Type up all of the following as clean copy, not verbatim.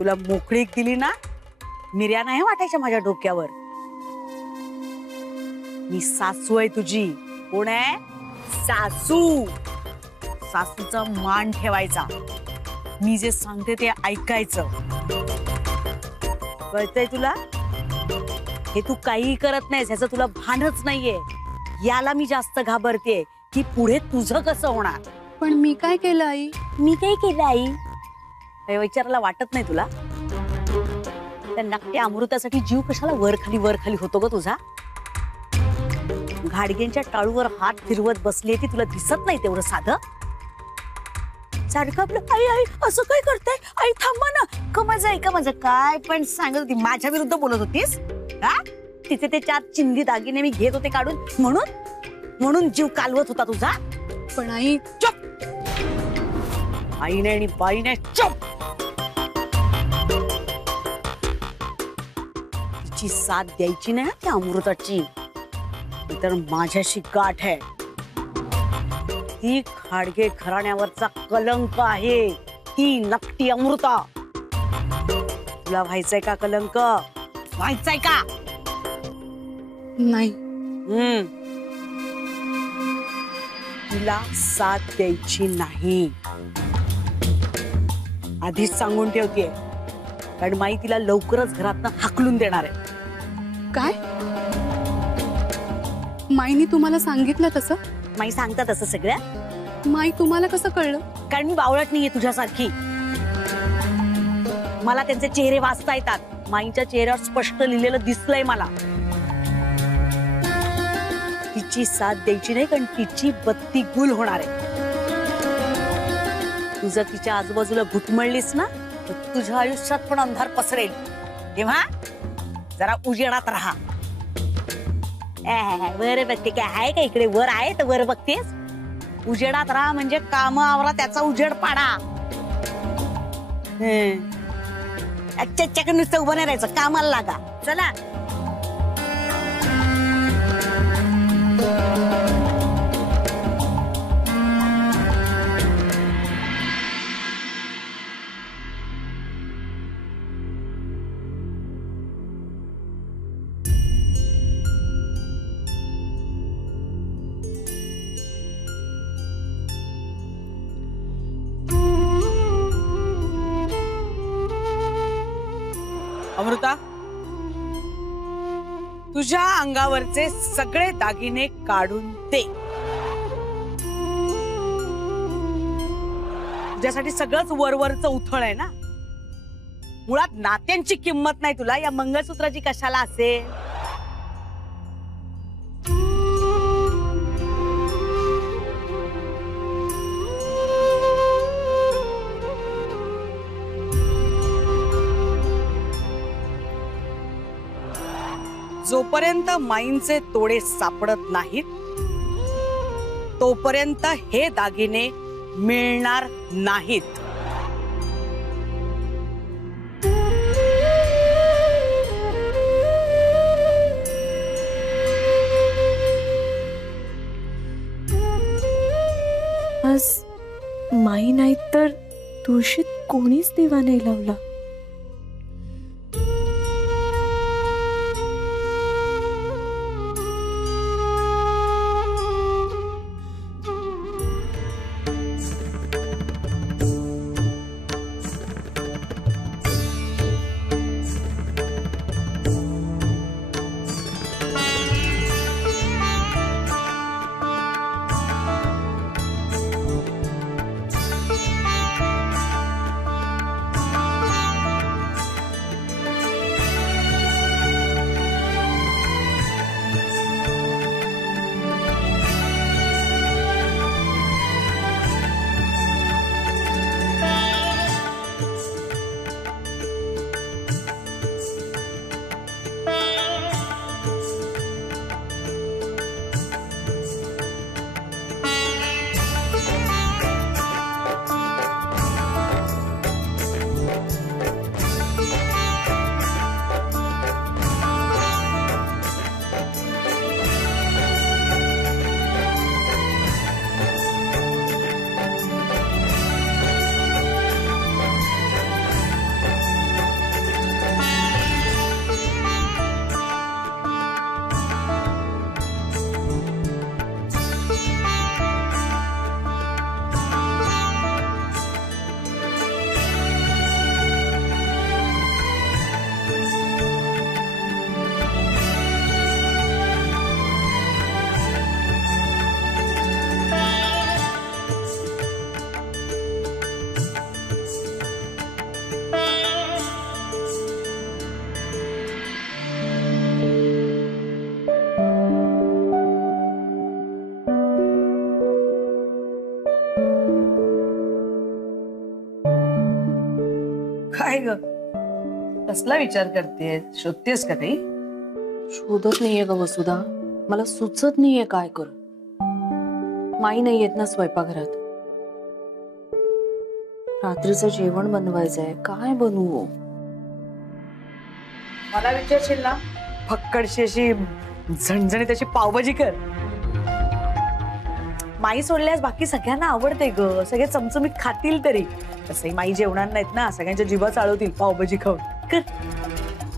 तुला मोकळीक दिली ना, मिर्या नाही वाटायच्या माझ्या डोक्यावर. मी सासू आहे तुझी. कोण आहे? सासू. सासूचा मान ठेवायचा. मी जे सांगते ते ऐकायचं. कळतंय तुला? हे तू काही करत नाहीस ह्याचं तुला भानच नाहीये. याला मी जास्त घाबरते की पुढे तुझं कसं होणार. पण मी काय केलं आई? मी काय केलं आई? हे विचारायला वाटत नाही तुला? त्या नकट्या अमृतासाठी जीव कशाला वर खाली होतो ग तुझा? घाडगेंच्या टाळूवर हात फिरवत बसली ती तुला दिसत नाही तेवढं साधं? सारखं आपलं आई आई असं काय करताय? आई थांबा ना. का माझं काय पण सांगत होती? माझ्या विरुद्ध बोलत होतीस? हा? तिथे ते 4 चिंदी दागिने मी घेत होते काढून म्हणून जीव कालवत होता तुझा? पण आई चुप. आई नाही आणि बाई नाही. चुप. तिची साथ द्यायची नाही त्या अमृताची. तर माझ्याशी गाठ आहे. ती खाडगे घराण्यावरचा कलंक आहे. ती नकटी अमृता. तुला व्हायचंय का कलंक? व्हायचंय का? नाही. तिला साथ द्यायची नाही. आधीच सांगून ठेवतेय. कारण माई तिला लवकरच घरातनं हाकलून देणार आहे. काय? माईनी तुम्हाला सांगितलं तसं? माई सांगतात असं सगळं? माई तुम्हाला कसं कळलं? कारण मी बावळट नाहीये तुझ्यासारखी. मला त्यांचे चेहरे वाचता येतात. माईच्या चेहऱ्यावर स्पष्ट लिहिलेलं दिसलंय मला. तिची साथ द्यायची नाही कारण तिची बत्ती गुल होणार आहे. तू जर तिच्या आजूबाजूला घुटमळलीस ना तर तुझ्या आयुष्यात पण अंधार पसरेल. तेव्हा जरा उजेडात राहा. वर बघते काय आहे का इकडे? वर आहे तर वर बघतेस. उजेडात राहा म्हणजे काम आवरा त्याचा उजेड पाडा. अच्छा नुसतं उभं नाही राहायचं. कामाला लागा. चला. अमृता, तुझ्या अंगावरचे सगळे दागिने काढून दे. तुझ्यासाठी सगळंच वरवरचं उथळ आहे ना. मुळात नात्यांची किंमत नाही तुला. या मंगळसूत्राची कशाला असेल? जोपर्यंत माईंचे तोडे सापडत नाहीत तोपर्यंत हे दागिने मिळणार नाहीत. आज माई नाही तर तुळशीत कोणीच दिवा नाही लावला. काय ग, कसला विचार करतेस? शोधतेस का काही? शोधत नाहीये ग वसुधा, मला सुचत नाहीये काय करू. माई नाही येत ना स्वयंपाकघरात. रात्रीचं जेवण बनवायचंय, काय बनवू? मला विचारशील ना, फक्कडशी अशी झणझणीत अशी पावभाजी कर. माई सोडल्यास बाकी सगळ्यांना आवडते ग, सगळे चमचमीत खातील तरी. तसंही माई जेवणार नाहीत ना, सगळ्यांच्या जीवा चालवतील पावभाजी खाऊन. कर.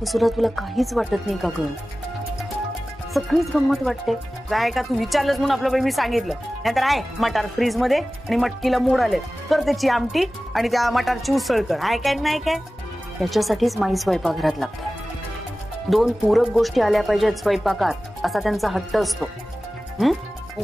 वसुधा तुला काहीच वाटत नाही का ग? सगळीच गंमत वाटते. काय का तू विचारलंस म्हणून आपलं बाई मी सांगितलं, नाहीतर आहे मटार फ्रीज मध्ये आणि मटकीला मोड आलेत. कर त्याची आमटी आणि त्या मटारची उसळ कर. आहे काय नाही काय? त्याच्यासाठीच माई स्वयंपाकघरात लागते. 2 पूरक गोष्टी आल्या पाहिजेत स्वयंपाकात, असा त्यांचा हट्ट असतो.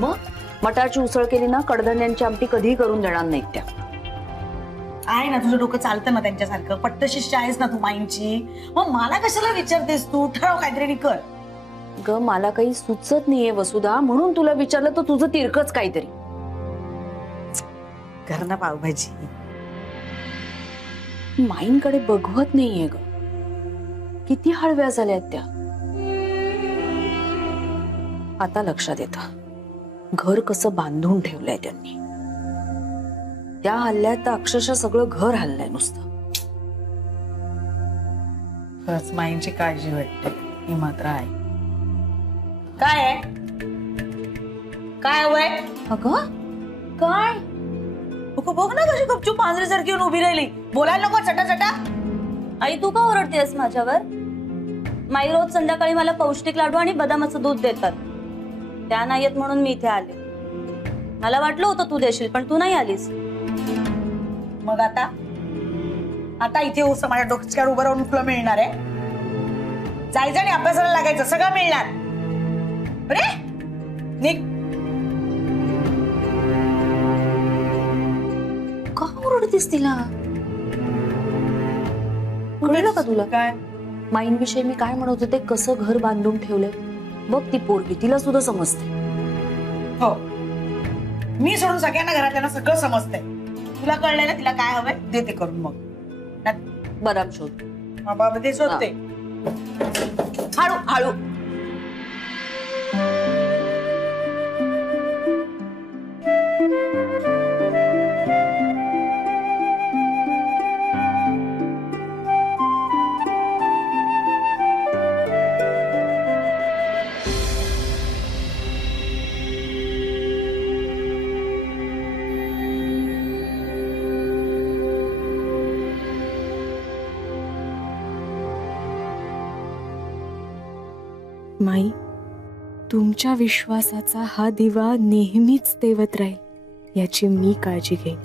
मग मटारची उसळ केली ना, कडधान्यांची आमटी कधीही करून देणार नाहीत त्या. आहे ना तुझं डोकं चालतं ना त्यांच्यासारखं, पट्टशिष्ट आहेस ना तू माईंची. मग मला कशाला विचारतेस तू? ठरव काहीतरी कर. ग मला काही सुचत नाहीये वसुधा, म्हणून तुला विचारलं. तर तुझं तिरकच काहीतरी कर ना पावभाजी. माईंकडे बघवत नाहीये ग, किती हळव्या झाल्यात त्या. आता लक्षात येतं घर कसं बांधून ठेवलंय त्यांनी. त्या हल्ल्यात तर अक्षरशः सगळं घर हल्लंय नुसतं. खरंच माईंची काळजी वाटते ही मात्र आहे. काय आहे? काय हवंय? अगं काय? बघ ना कशी गपचूप पांजरीसारखी येऊन उभी राहिली. बोलायला नको चटा. आई तू का ओरडतेस माझ्यावर? माई रोज संध्याकाळी मला पौष्टिक लाडू आणि बदामाचं दूध देतात. त्या नाही येत म्हणून मी इथे आले. मला वाटलं होतं तू देशील, पण तू नाही आलीस. मग आता इथे होस माझ्या डोक्यावर उभं राहून तुला मिळणार आहे? जायचं आणि अभ्यासाला लागायचं, सगळं मिळणार. अरे निघ. का ओरडतेस तिला? कळलं का तुला? काय माईंविषयी मी काय म्हणत होते, कसं घर बांधून ठेवलंय बघ. ती पोरगी, तिला सुद्धा समजते. हो, मी सोडून सगळ्यांना घरातल्यांना सगळं समजतंय. तुला कळलंय ना तिला काय हवंय, देते करून. मग बदाम शोध. बाबा ते शोधते. हळू हळू. माई, तुमच्या विश्वासाचा हा दिवा नेहमीच तेवत राहील याची मी काळजी घेईन.